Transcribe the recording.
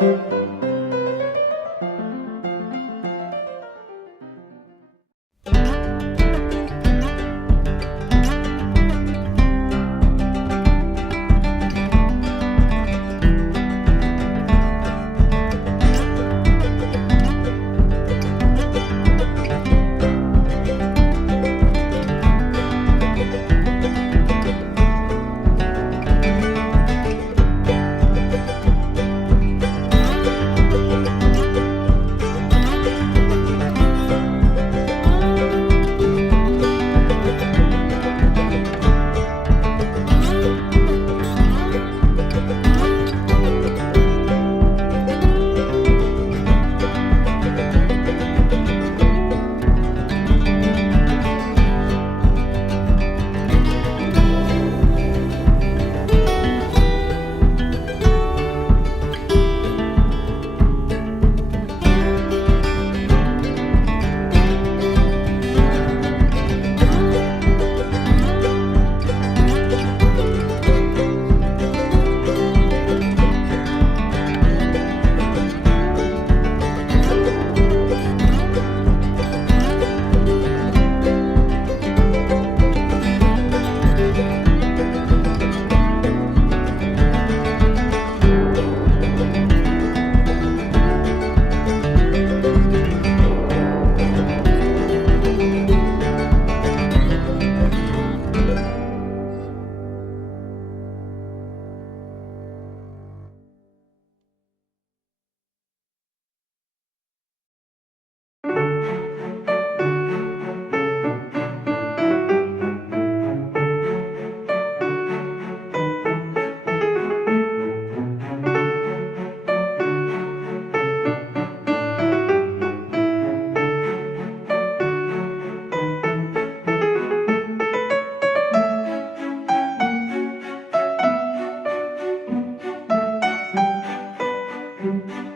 thank you thank you